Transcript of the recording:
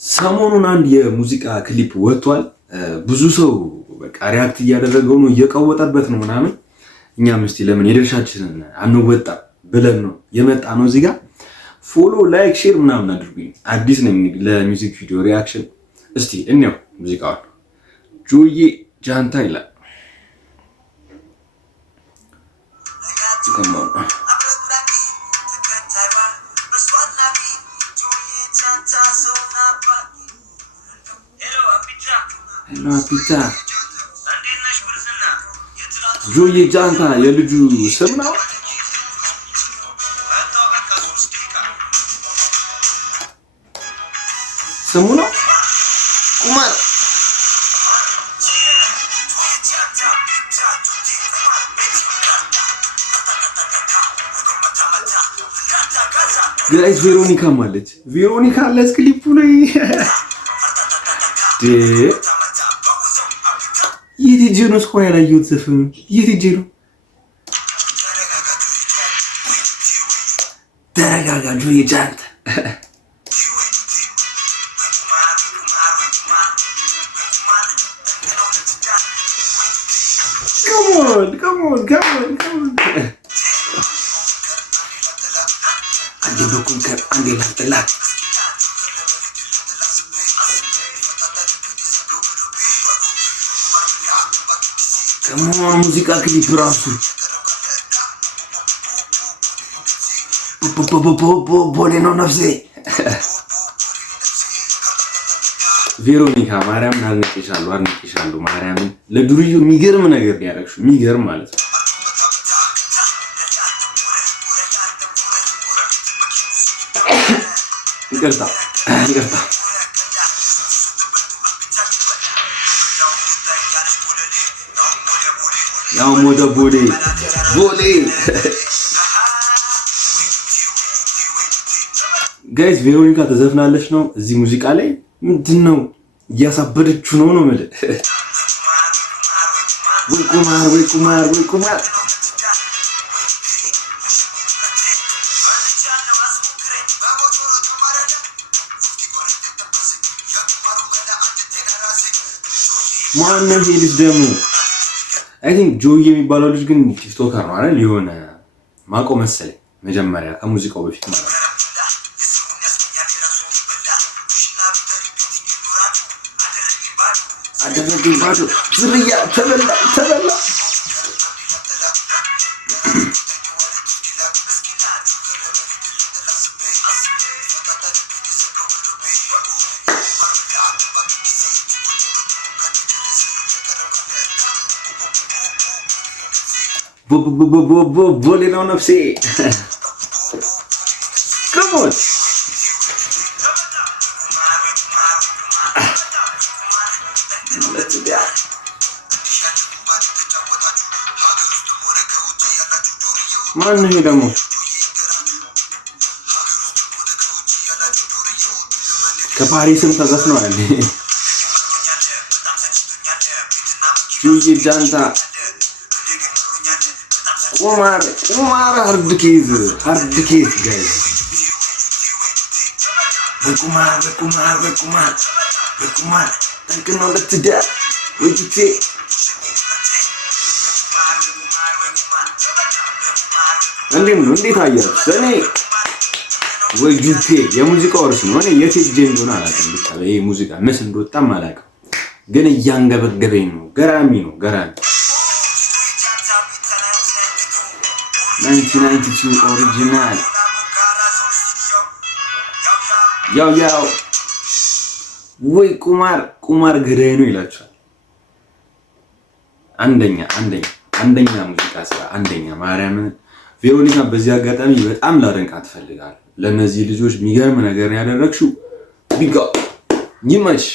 ሰሞኑን አንድ የሙዚቃ ክሊፕ ወጥቷል። ብዙ ሰው በቃ ሪያክት እያደረገው ነው፣ እየቀወጠበት ነው ምናምን። እኛም እስቲ ለምን የድርሻችንን አንወጣ ብለን ነው የመጣ ነው። እዚህ ጋር ፎሎ፣ ላይክ፣ ሼር ምናምን አድርጉኝ። አዲስ ነኝ ለሚውዚክ ቪዲዮ ሪያክሽን። እስቲ እንየው ሙዚቃውን። ጆዬ ጃንታ ይላል። ሄሎ አፒታ ጆዬ ጃንታ የልጁ ስም ነው። ስሙ ነው ቁማር። ጋይስ ቬሮኒካም አለች። ቬሮኒካ አለች ክሊፑ ላይ። የት ሄጄ ነው እስካሁን ያላየሁት ዘፈኑን? የት ሄጄ ነው? ተረጋጋ ጆዬ ጃንታ። Come on. አንዴ በኩንከር አንዴ ላጥላት። ሙዚቃ ክሊፕ ራሱ ቦሌ ነው ነፍሴ። ቬሮኒካ ማርያምን አድንቄሻለሁ። ማርያምን ለዱርዩ የሚገርም ነገር ያደረግሽው የሚገርም ማለት ነው። ይቅርታ ያው ወደ ቦሌ ጋይስ ቬሮኒካ ተዘፍናለች ነው እዚህ ሙዚቃ ላይ። ምንድነው እያሳበደችው ነው ማለት ወይ ቁማር ማነው ይሄ ልጅ ደግሞ? አይ ቲንክ ጆዬ የሚባለው ልጅ ግን ቲክቶከር ነው አይደል? የሆነ ማቆ መሰለኝ መጀመሪያ ከሙዚቃው በፊት ማለት ነው። አደረገኝ ባዶ ዝርያ ተበላ ቦሌ ነው ነፍሴ። ከሞት ማን ነው ደግሞ? ከፓሪስም ተዘፍኗል። ጆዬ ጃንታ ቁማር ሃርድ ኬዝ ጋይስ። በቁማር ጠንቅነው ለትዳር ወይቴ እንዴት አያችሁ? እኔ ወይ ጁቴ የሙዚቃው እርስ ነው። እኔ የት ሄጄ እንደሆነ አላውቅም። ብቻ ይሄ ሙዚቃ ምስ እንደወጣም አላውቅም፣ ግን እያንገበገበኝ ነው። ገራሚ ነው። 1992 ኦሪጂናል ያው ወይ ቁማር ገዳይ ነው ይላችኋል። አንደኛ ሙዚቃ ስራ አንደኛ። ማርያምን ቬሮኒካ በዚህ አጋጣሚ በጣም ላደንቃት እፈልጋለሁ። ለነዚህ ልጆች የሚገርም ነገር ያደረግሽው ቢጋ ይመች።